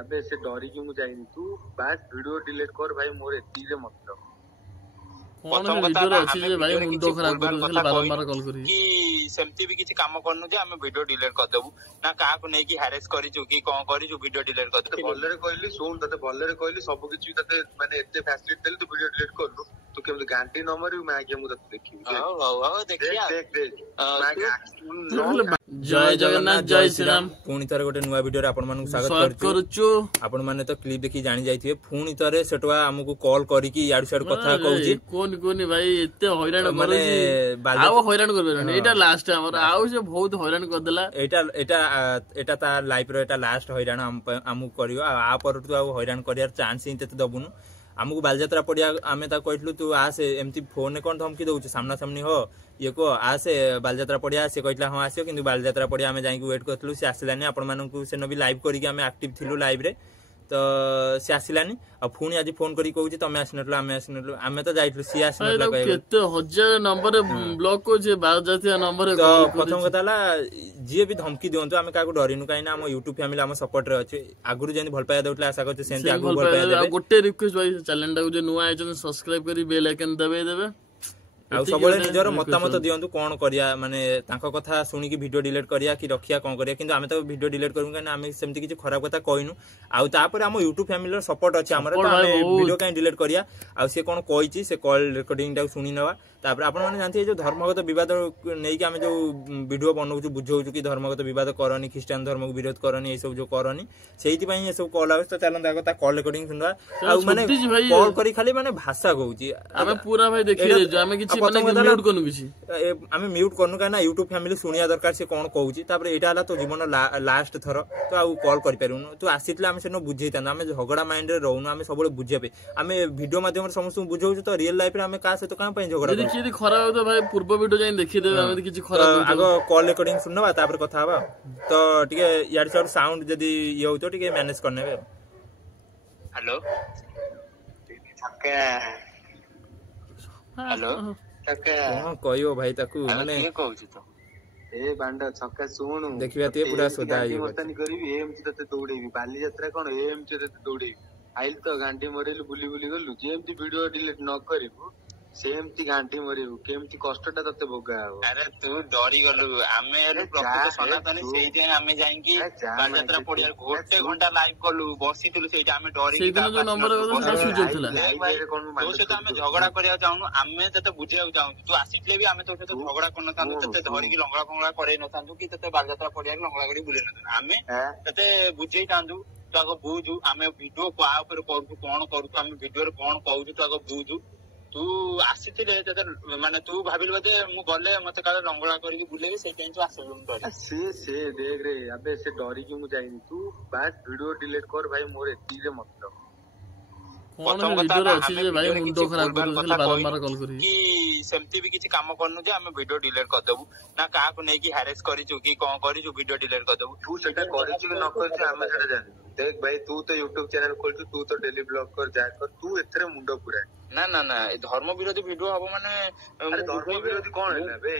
अबे से डरी की मु जाइनी तू बस वीडियो डिलीट कर भाई मोर एती रे मतलब प्रथम कथा अछि जे भाई मुंडो खराब कर देले बारंबार कॉल करी कि सेमती भी किछि काम करनु जे हम वीडियो डिलीट कर देबु ना का को नै कि हैरेस करी छु कि कोन करी छु वीडियो डिलीट कर दे भलरे कहली सुन तते भलरे कहली सब किछि तते माने एते फैसिलिटी देली तू वीडियो डिलीट करलु तू केम गांटी न मरी मैं आगे मु तते देखि हां देखिया देख जय जगन्नाथ जय श्री राम पुणी थरे गोटे नुवा वीडियो रे आपण मानू स्वागत करूछु आपण माने तो क्लिप देखि जानि जाइथिबे पुणी थरे सेटवा हमकु कॉल करी कि याडू साइड कथा कहूची कोन कोनी भाई एते हैरान माने आउ हैरान करबे एटा लास्ट हमर आउ से बहुत हैरान कर देला एटा ता लाइफ रो एटा लास्ट हैरान हमकु करियो आ पर तू आउ हैरान करियार चांस ही तते दबुनु हमकु बालजात्रा पड़िया आमे ता कहलु तू आसे एमती फोन ने कोन धमकी दउछ सामना सामनी हो ये को आसे बालजात्रा पड़िया से कहला हां आसियो किंतु बालजात्रा पड़िया आमे जाई वेट करथलु से आसिलानी आपण मानकु से नबी लाइव करी कि आमे एक्टिव थिलु लाइव रे तो से आसिलानी आ फोन आज फोन करी कहूची तमे आसिनतलो आमे तो जाइतलु सी आसिनतलो कहै केते हजार नंबर ब्लॉक को जे बालजात्रा नंबर तो प्रथम कथाला जे भी धमकी दियंतो आमे काको डरिनु काइना हम YouTube फैमिली हम सपोर्ट रे अछि आगुरु जेनी भल पाया दउतला आशा करछु सेंती आगु भल पाया देबे गोटे रिक्वेस्ट भाई चैनल टा को जे नुवा आइछन सब्सक्राइब करी बेल आइकन दबे देबे आ सबले निजर मतामत दियंतु कोन करिया माने तांको कथा सुनी कि वीडियो डिलीट करिया कि रखिया कोन करिया किंतु आमे तो वीडियो डिलीट करू काना आमे सेमति किछि खराब कथा कहिनु आ तापर हम YouTube फैमिली रो सपोर्ट अछि हमर तो आमे वीडियो काई डिलीट करिया आ से कोन कहिछि से कॉल रिकॉर्डिंग टा सुनी नवा तापर आपण माने जानथि जो धर्मगत विवाद नै कि आमे जो वीडियो बनौछु बुझौछु कि धर्मगत विवाद करनी ख्रिस्टियन धर्म को विरोध करनी ए सब जो करनी सेहिति पई ए सब कॉल आवे तो चलन दाको ता कॉल रिकॉर्डिंग सुनवा आ माने कॉल करी खाली माने भाषा कहूची आमे पूरा भाई देखि जे आमे किछि माने म्यूट करनु किछि आमे म्यूट करनु काना YouTube फैमिली सुनिया दरकार से कोन कहूची तापर एटा हला तो जीवन लास्ट थरो तो आ कॉल करि परउनु तो आसितला आमे सेनो बुझैता आमे झगड़ा माइंड रे रहउनु आमे सबले बुझेबे आमे वीडियो माध्यम रे समस्त बुझौछु तो रियल लाइफ रे आमे का से तो का पई झगड़ा देखि खराब तो भाई पूर्व वीडियो जाई देखि देबे आमे किछि खराब आगो कॉल रिकॉर्डिंग सुनबा तापर कथा हबा तो टिके यार साइड साउंड जदी ये हो तो टिके मैनेज करनेबे हेलो हेलो हां कहियो भाई ताकू माने के कहउछि तो ए बांडा छक्का सुनु देखिबा ते पूरा सोदा आइ मस्तानी करिवि एमची तते दौड़ेबि बाली यात्रा कोन एमची तते दौड़ेबि आइल तो गांडी मरेलु बुली बुली गलु जेमती वीडियो डिलीट न करिवु सेमती गांठी मरिबु केमती कष्टटा तते भोगा हो अरे तू डरी गलु आमे हेलु प्रकृत सनातनी सेहि जे आमे जाई कि बालजात्रा पड़िया घोटे घंटा लाइव कलु बसितलु सेहि आमे डरी कि जो नंबर स्विच होतला तो से तो आमे झगड़ा करिया चाहनु आमे तते बुझिया चाहनु तू आसितले भी आमे तो से झगड़ा करन चाहनु तते धरि कि लंगड़ा फंगड़ा करे न चाहनु कि तते बालजात्रा पड़िया लंगड़ा गडी बुले न आमे तते बुझेई चाहनु तो आगो बुझु आमे वीडियो को आ ऊपर करु कोन करू आमे वीडियो रे कोन कहू तो आगो बुझु तू आसीथिले तते माने तू भाबिल बदे मु गले मते काले लंगड़ा करी बुलेबे से टाइम तू आसलु डरी से देख रे अबे से डरी की मु जाइनी तू बस वीडियो डिलीट कर भाई मोर एती रे मतलब प्रथम कथा अछि जे भाई मुंडो खराब कर देले बारंबार कॉल करी कि सेमती भी किछि काम करनु जे हमें वीडियो डिलीट कर देबु ना का को नै कि हैरेस करी छु कि कोन करी छु वीडियो डिलीट कर देबु तू सेटा करी छु न करी छु हमें सेटा जानि देख भाई तू तो YouTube चैनल खोल छु तू तो डेली ब्लॉग कर जा कर तू एथरे मुंडो पुरा ना ना ना धर्म विरोधी वीडियो हबो माने अरे धर्म विरोधी कोन हैला बे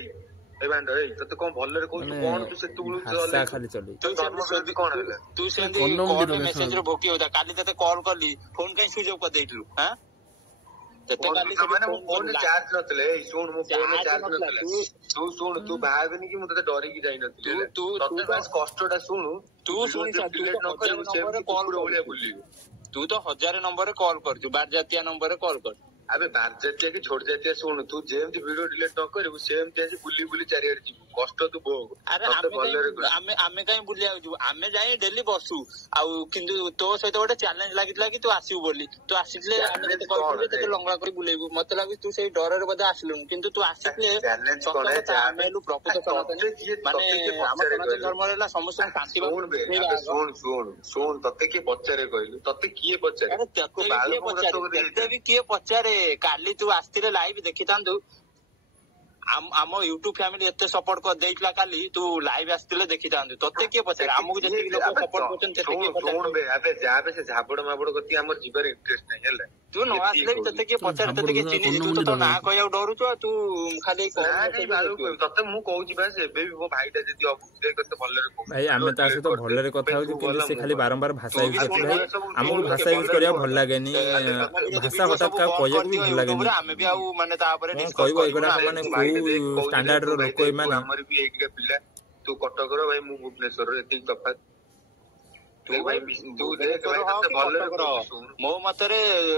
ए बांडो ए तते कोन भल्ले रे कहू कोन तू से तू चले खाली चली तू धर्म विरोधी कोन हैला तू सेंदी कॉल मेसेज रे भोकी होता काली तते कॉल करली फोन काई स्विच ऑफ कर देइतलु हां तते काली से माने फोन में चार्ज नतले सुन मु फोन में चार्ज नतले तू सुन तू भागनी कि मु तते डरी की जाई नतले तू तते बस कष्टटा सुनु तू सुनी तू न कर सेम कॉल ओलिया बुली तू तो 1000 नंबर रे कॉल कर छु बारजातिया नंबर रे कॉल कर अबे बारजातिया की छोड़ जातिया सुन तू जेमती वीडियो डिलीट न करबु सेमती आज बुली बुली चारियार जी कष्ट तू भोग अरे आमे काई बुली आउ आमे जाई डेली बसु आ किंतु तो सहित गोटे चैलेंज लागितला कि तू आसीउ बोली तू आसीले आमे ते कहबे ते लंगड़ा करी बुलेबु मते लागि तू सेही डर रे बदे आसिलु किंतु तू आसीले चैलेंज कोने आमे लु प्रकृत सनातनी माने हम सनातन धर्म रेला समस्त शांति सुन सुन सुन तते के पचारे कहलु तते किए पचारे अरे तते भी किए पचारे काली तू आस्तिले लाइव देखितांदु आम YouTube फैमिली एते सपोर्ट कर देइतला काली तू लाइव आस्तिले देखितांदु तते के पछे हमहु जति लोग सपोर्ट करछन तते के पछे सुन बे अबे जाबे से झाबड़ माबड़ गति हमर जीवर इंटरेस्ट नै हेले तू न आसले भी तते के पचार तते के चिनी तू तो ना कहया डरुछु तू खाली तते मु कहूची बस एबे भी मो भाईटा जदी अबुदे करते भलरे भाई आमे ता से तो भलरे କଥା होची कि से खाली बारंबार भाषा यूज करती भाई हमको भाषा यूज करिया भल लागेनी भाषा हटात का कहया भी भल लागेनी आमे भी आउ माने ता ऊपर कहबो एगरा माने को स्टैंडर्ड रो लोक माने हमर भी एक पिला तू कटक रो भाई मु भुवनेश्वर रे एतिक तफात तू भाई तू देख भाई तते भलरे मो मतरे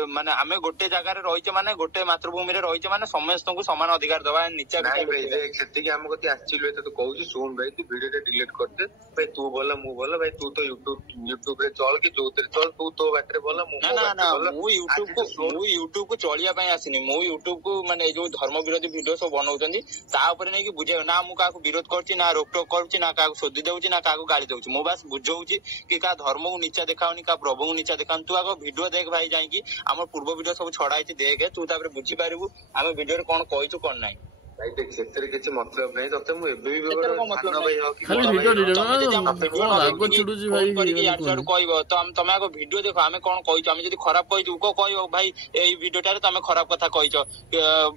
माने आमे गोटे जगह रे रहिचे माने गोटे मातृभूमि रे रहिचे माने समस्त को समान अधिकार दबा नीचा भाई देख सेति के हम कति आछिलो त तू कहू सुन भाई तू वीडियो रे डिलीट कर दे भाई तू बोला मु बोला भाई तू तो यूट्यूब रे चल के जो तेरे चल तू तो बाटरे बोला मु ना मु यूट्यूब को चलिया पय आसिनी मु यूट्यूब को माने जो धर्म विरोधी वीडियो सब बनाउचंदी ता ऊपर नै कि बुझे ना मु का को विरोध करछि ना रोक टोक करछि ना का को सोदी देउछि ना का को गाली देउछि मु बस बुझौछि कि का धर्म को नीचा देखाउनी का प्रभु को नीचा देखाउनी तू आगो वीडियो देख भाई जाई हमर पूर्व वीडियो सब छड़ाई देख तू तापर बुझी पारिबू आमे वीडियो रे कोन कहिछु कोन नाही भाई देख सेतरे किछ मतलब नै तते मु एबे भी मतलब भाई हो कि खाली वीडियो डिलीट लागो छुडू जी भाई यार छाड़ कहबो तो हम तमे आगो वीडियो देखो आमे कोन कहिछु आमे जदी खराब कहिछु को कहबो भाई एई वीडियोटा रे तमे खराब कथा कहिছো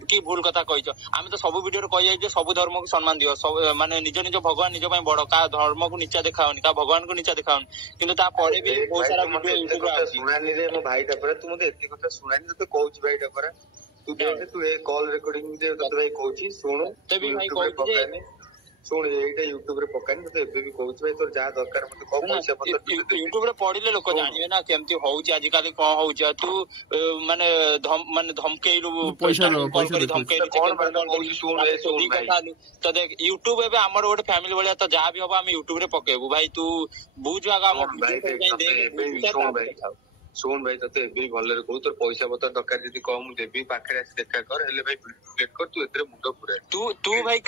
कि भूल कथा कहिছো आमे तो सब वीडियो रे कहि जाय जे सब धर्म को सम्मान दियो सब माने निज निज भगवान निज पय बड़ का धर्म को नीचा देखाउनी का भगवान को नीचा देखाउनी किंतु ता परे भी बहुत सारा वीडियो यूट्यूब रे सुनानी रे मो भाईटा पर तू मते एते कथा सुनानी तो कहूची भाईटा पर तू देख तू ए कॉल रिकॉर्डिंग दे तो भाई कहूची सुन तबे भाई कहूची जे सुन एटा यूट्यूब रे पकानी तो एबे भी कहूची भाई तोर जा दरकार मते को पैसा पत्र यूट्यूब रे पढिले लोक जानिबे ना केमती होउची आज काली कोन होउची तू माने धमकेइलु पैसा करी धमकेइलु कोन सुन ए सुन भाई तो देख यूट्यूब एबे हमर गोटे फैमिली वाला तो जा भी होबा हम यूट्यूब रे पकेबू भाई तू बुझ आगा हम देख सुन भाई तते एबे भलरे कहू तोर पैसा पत्र दरकार जदी कम देबी पाखरे आसी देखा कर हेले भाई लेट कर तू एतरे मुंडो पुरे तू भाई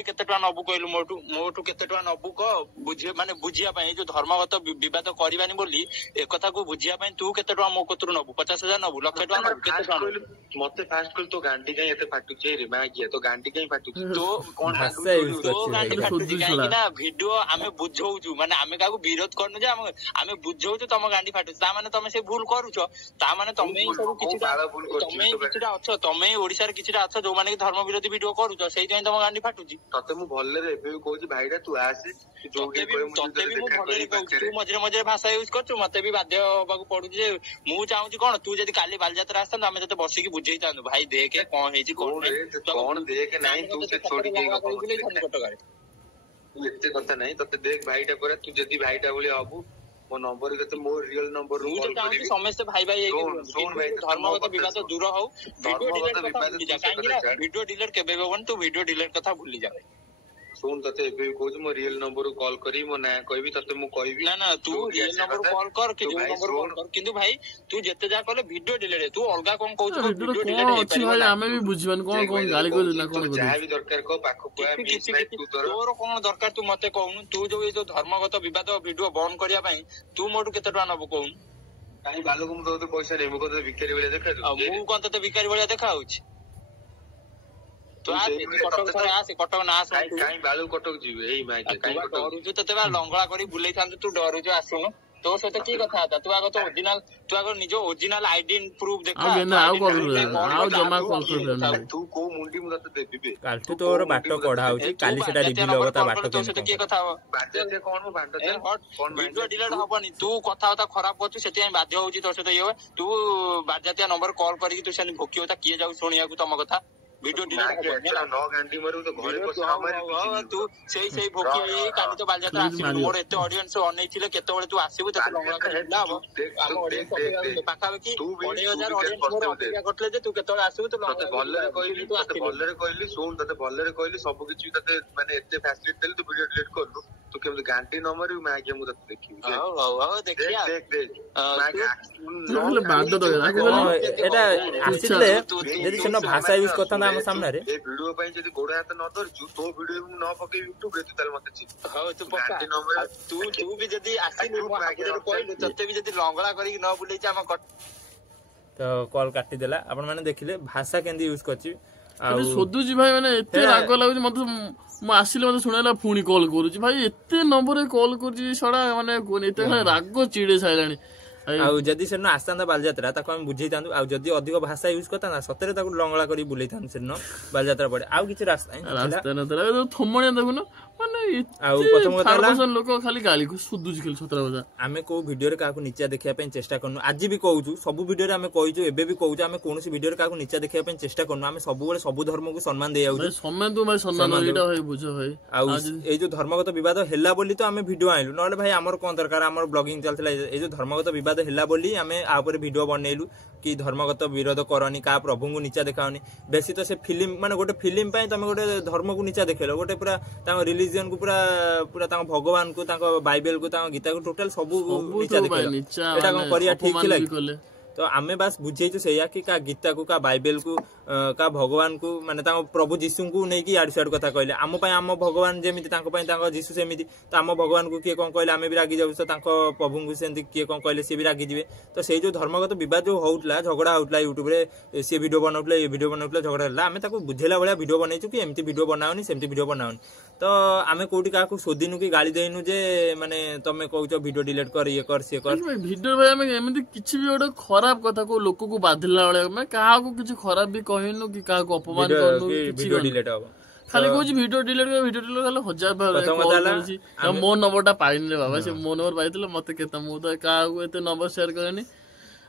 केते टका नबु कहलु मोटू केते टका नबु को बुझे माने बुझिया पय जो धर्मगत विवाद करबानी बोली ए कथा को बुझिया पय तू केते टका मो कतरु नबु 50000 नबु लाख टका नबु केते टका मते फास्ट कल तो गांडी काई एते फाटु छे रे मा किया तो गांडी काई फाटु तो कोन तो गांडी फाटु काई ना वीडियो आमे बुझौजु माने आमे काको विरोध करनु जे आमे बुझौजु तम गांडी फाटु ता माने तमे से भूल करूछो ता माने तमे सब किछटा तमे किछटा अछ तमे ओडिसा रे किछटा अछ जो माने धर्म विरोधी वीडियो करूछो सेहि जय तम गांडी फाटुची तते मु भलले रे एबे कहूची भाईडा तू आसी जोगे कोइ मु तते भी मु भलले कहूची तू मजरे मजरे भाषा यूज करछु मते भी बाध्य होबाकू पडुची जे मु चाहूची कोन तू जदी काली बालजात्रा आस्तन आमे जते बसी की बुझेई तानु भाई देखे कोन हेची कोन देखे नाही तू से छोडी के एते कथा नाही तते देख भाईटा करे तू जदी भाईटा बोली आबू मो नंबर के मो रियल नंबर रू कॉल करी समस्त भाई भाई सुन भाई धर्मगत विवाद दूर हो वीडियो डिलीट केबे होबन तू वीडियो डिलीट कथा भूली जा सुन तते एबे कहू मो रियल नंबर रू कॉल करी मो ना कहबी तते मु कहबी ना तू रियल नंबर कॉल कर कि जो नंबर कॉल कर किंतु भाई तू जते जा कहले वीडियो डिलीट तू अलगा कोन कहू वीडियो डिलीट अछि भाई आमे भी बुझबन कोन गाली को ना कोन जा भी दरकार को पाखो को मिस भाई तू तोर कोन दरकार तू मते कहनु तू जो ए जो धर्मगत विवाद वीडियो बंद करिया पई तू मोटू केते टका नबो कहनु काई बालो को मु तो पैसा नै मु को तो भिखारी वाला देखा दू मु कोन तो भिखारी वाला देखा होछि तो आ कटक थरे आसे कटक ना आस काई बालू कटक जीवे एई माइ काई डरुजु तते बा लंगळा करी बुलेई थांतु तू डरुजु आसुनु तो सहित की कथा था तू आगो तो ओरिजिनल तू आगो निजो ओरिजिनल आईडी प्रूफ देखा आ ना आउ जमा कॉल तू को मुंडी मु तते देबी कालटू तोर बाटो कढा होची काली सेटा रिवील होबा ता बाटो तो सहित की कथा बाजे कोन मु बाटो कोन वीडियो डिलीट होबनी तू कथा होता खराब करछु सेति बाध्य होची तो सहित ये तू बाजातिया नंबर कॉल करी तू सेन भोकी होता किए जाऊ सुनिया को तम कथा वीडियो डिलीट हो न गांडी मरु तो घरे बस हमारी तू सेई भोकी काली तो बालजात्रा आसी मोर एते ऑडियंस अनै थिले केते बळे तू आसीबु तते लंगळा करला हो हम ऑडियंस पाखा की 20000 ऑडियंस मोर अपेक्षा करले जे तू केते बळे आसीबु तो तते भल्लरे कहली सुन तते भल्लरे कहली सब किछि तते माने एते फैसिलिटी देली तू वीडियो डिलीट करलु तू केम गांडी न मरु मैं आगे मु तते देखि हां देखिया देख नहले बांध दो एटा आसीले जदी सेनो भाषा यूज करता हम सामने रे ए वीडियो पई जदी गोड़ हाथ न धरजु तो वीडियो न पके यूट्यूब रे तल मते छी हां तू पक्का तू भी जदी आसी मो आगे कहलु तते भी जदी लंगळा करी न बुलै छी हम तो कॉल काटी देला आपण माने देखिले भाषा केंदी यूज करची आ सोदु जी भाई माने एते राग लागु मते मु आसिले मते सुनाइला पुणी कॉल करू छी भाई एते नंबर रे कॉल करू छी सडा माने कोन एते राग चिड़े साइलानी ଆଉ ଯଦି ସେଦିନ ଆସିଥାନ୍ତା ବାଲିଯାତ୍ରା ତାକୁ ଆମେ ବୁଝେଇଥାନ୍ତୁ ଆଉ ଯଦି ଅଧିକ ଭାଷା ୟୁଜ କରିଥାନ୍ତା ସତରେ ତାକୁ ଲଙ୍ଗଳା କରି ବୁଲେଇଥାନ୍ତୁ ସେଦିନ ବାଲିଯାତ୍ରା ପଡେ ଆଉ କିଛି ରାସ୍ତା ଥମଣିଆ ଦେଖୁନ ମାନେ ଆଉ ପ୍ରଥମ କଥା ହେଲା ଲୋକ ଖାଲି ଗାଳି ସୁଧୁଛି ଖାଲି ସତର କଥା ଆମେ କୋଉ ଭିଡିଓରେ କାହାକୁ ନିଚା ଦେଖିବା ପାଇଁ ଚେଷ୍ଟା କରୁନୁ ଆଜି ବି କହୁଛୁ ସବୁ ଭିଡିଓରେ ଆମେ କହିଛୁ ଏବେ ବି କହୁଛୁ ଆମେ କୌଣସି ଭିଡିଓରେ କାହାକୁ ନିଚା ଦେଖିବା ପାଇଁ ଚେଷ୍ଟା କରୁନୁ ଆମେ ସବୁବେଳେ ସବୁ ଧର୍ମକୁ ସମ୍ମାନ ଦେଇଯାଉଛୁ ଆଉ ଏଇ ଯୋଉ ଧର୍ମଗତ ବିବାଦ ହେଲା ବୋଲି ତ ଆମେ ଭିଡିଓ ଆଣିଲୁ ନହେଲେ ଭାଇ ଆମର କଣ ଦରକାର ଆମର ବ୍ଲଗିଂ ଚାଲିଥିଲା ଏଇ ଯୋଉ ଧର୍ମଗତ ବିବାଦ ହେଲା ବୋଲି ଆମେ ଆ ଉପରେ ଭିଡିଓ ବନେଇଲୁ କି ଧର୍ମଗତ ବିରୋଧ କରନି କାହା ପ୍ରଭୁଙ୍କୁ ନିଚା ଦେଖାଅନି ବେଶୀ ତ ସେ ଫିଲ୍ମ ମାନେ ଗୋଟେ ଫିଲ୍ମ ପାଇଁ ତମେ ଗୋଟେ ଧର୍ମକୁ ନିଚା ଦେଖେଇଲ ଗୋଟେ ପୁରା ତାଙ୍କ ରିଲିଜିୟନ କୁ ପୁରା ପୁରା ତାଙ୍କ ଭଗବାନଙ୍କୁ ତାଙ୍କ ବାଇବେଲ କୁ ତାଙ୍କ ଗୀତାକୁ ଟୋଟାଲ ସବୁ ନିଚା ଦେଖେଇଲ ଏଟା କଣ କରିବା ଠିକ ଥିଲା ତ ଆମେ ବାସ୍ ବୁଝେଇଛୁ ସେଇଆ କି କାହା ଗୀତାକୁ କାହା ବାଇବେଲକୁ କାହା ଭଗବାନକୁ ମାନେ ତାଙ୍କ ପ୍ରଭୁ ଯୀଶୁଙ୍କୁ ନେଇକି ଆଡୁ ସିଆଡୁ କଥା କହିଲେ ଆମ ପାଇଁ ଆମ ଭଗବାନ ଯେମିତି ତାଙ୍କ ପାଇଁ ତାଙ୍କ ଯୀଶୁ ସେମିତି ତ ଆମ ଭଗବାନଙ୍କୁ କିଏ କଣ କହିଲେ ଆମେ ବି ରାଗି ଯାଉଛୁ ତ ତାଙ୍କ ପ୍ରଭୁଙ୍କୁ ସେମିତି କିଏ କଣ କହିଲେ ସିଏ ବି ରାଗିଯିବେ ତ ସେଇ ଯୋଉ ଧର୍ମଗତ ବିବାଦ ଯୋଉ ହଉଥିଲା ଝଗଡା ହଉଥିଲା ୟୁଟ୍ୟୁବରେ ସିଏ ଭିଡିଓ ବନାଉଥିଲେ ଏ ଭିଡିଓ ବନାଉଥିଲେ ଝଗଡା ହେଲା ଆମେ ତାକୁ ବୁଝେଇଲା ଭଳିଆ ଭିଡିଓ ବନେଇଛୁ କି ଏମିତି ଭିଡିଓ ବନାଉନି ସେମିତି ଭିଡିଓ ବନାଉନି ତ ଆମେ କୋଉଠି କାହାକୁ ଶୋଧିନୁ କି ଗାଳି ଦେଇନୁ ଯେ ମାନେ ତମେ କହୁଛ ଭିଡିଓ ଡିଲିଟ କର ଇଏ କର ସିଏ କର ଭିଡିଓ ଭାଇ ଆମେ ଏମିତି କିଛି ବି ଗୋଟେ ଖରାପ କଥା କୋଉ ଲୋକକୁ ବାଧିଲା ଭଳିଆ ଆମେ କାହାକୁ କିଛି ଖରାପ ବି କହିନୁ କି କାହାକୁ ଅପମାନ କରୁନୁ ଭିଡିଓ ଡିଲିଟ ହବ ଖାଲି କହୁଛି ଭିଡିଓ ଡିଲିଟ ଖାଲି 1000 ମୋ ନମ୍ବର ଟା ପାଇନି ରେ ବାବା ସେ ମୋ ନମ୍ବର ପାଇଥିଲେ ମତେ କେତେ ମୁଁ ତ କାହାକୁ ଏତେ ନମ୍ବର ସେୟାର କରେନି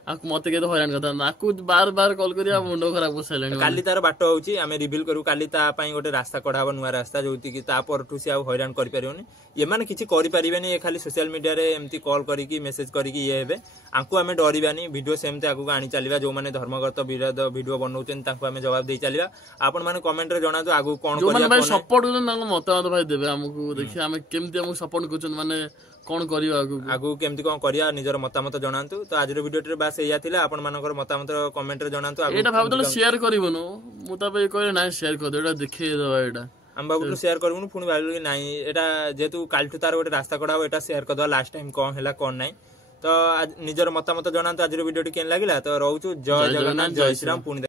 ଆଉ ମତେ କେତେ ହଇରାଣ କଥା ଆକୁ ବାର ବାର କଲ୍ କରି ମୁଣ୍ଡ ଖରାପ ବସାଇଲାଣି କାଲି ତାର ବାଟ ହଉଛି ଆମେ ରିଭିଲ କରିବୁ କାଲି ତା ପାଇଁ ଗୋଟେ ରାସ୍ତା କଢା ହବ ନୂଆ ରାସ୍ତା ଯୋଉଠି ତା ପରଠୁ ସେ ଆଉ ହଇରାଣ କରିପାରିବନି ଏମାନେ କିଛି କରିପାରିବେନି ଖାଲି ସୋସିଆଲ ମିଡିଆରେ ଏମିତି କଲ୍ କରିକି ମେସେଜ କରିକି ଇଏ ହେବେ ଆଙ୍କୁ ଆମେ ଡରିବାନି ଭିଡିଓ ସେମିତି ଆଗକୁ ଆଣି ଚାଲିବା ଯୋଉମାନେ ଧର୍ମଗତ ବିରୋଧ ଭିଡିଓ ବନଉଛନ୍ତି ତାଙ୍କୁ ଆମେ ଜବାବ ଦେଇ ଚାଲିବା ଆପଣ ମାନେ କମେଣ୍ଟରେ ଜଣାନ୍ତୁ ଆଗକୁ କଣ କରିବା ସପୋର୍ଟ କରୁଛନ୍ତି ତାଙ୍କ ମତାମତ ଭାଇ ଦେବେ ଆମକୁ ଦେଖିବା ଆମେ କେମିତି ଆମକୁ ସପୋର୍ଟ କରୁଛନ୍ତି ମାନେ କଣ କରିବା ଆଗକୁ କେମିତି କଣ କରିବା ନିଜର ମତାମତ ଜଣାନ୍ତୁ ତ ଆଜିର ଭିଡିଓରେ ବାସ୍ ଏଇଆ ଥିଲା ଆପଣ ମାନଙ୍କର ମତାମତ କମେଣ୍ଟରେ ଜଣାନ୍ତୁ ଏଇଟା ଭାବୁଥିଲେ ସେୟାର କରିବନୁ ମୁଁ ତାପରେ କହିଲେ ନାଇଁ ସେୟାର କରିଦେବ ଏଇଟା ଦେଖେଇଦବା ଏଇଟା ଆମେ ଭାବୁଥିଲୁ ସେୟାର କରିବୁନୁ ପୁଣି ଭାବିଲୁ କି ନାଇଁ ଏଇଟା ଯେହେତୁ କାଲିଠୁ ତାର ଗୋଟେ ରାସ୍ତା କଢା ହବ ଏଇଟା ସେୟାର କରିଦବା ଲାଷ୍ଟ ଟାଇମ କଣ ହେଲା କଣ ନାହିଁ ତ ନିଜର ମତାମତ ଜଣାନ୍ତୁ ଆଜିର ଭିଡିଓଟି କେମିତି ଲାଗିଲା ତ ରହୁଛୁ ଜୟ ଜଗନ୍ନାଥ ଜୟ ଶ୍ରୀରାମ ପୁଣି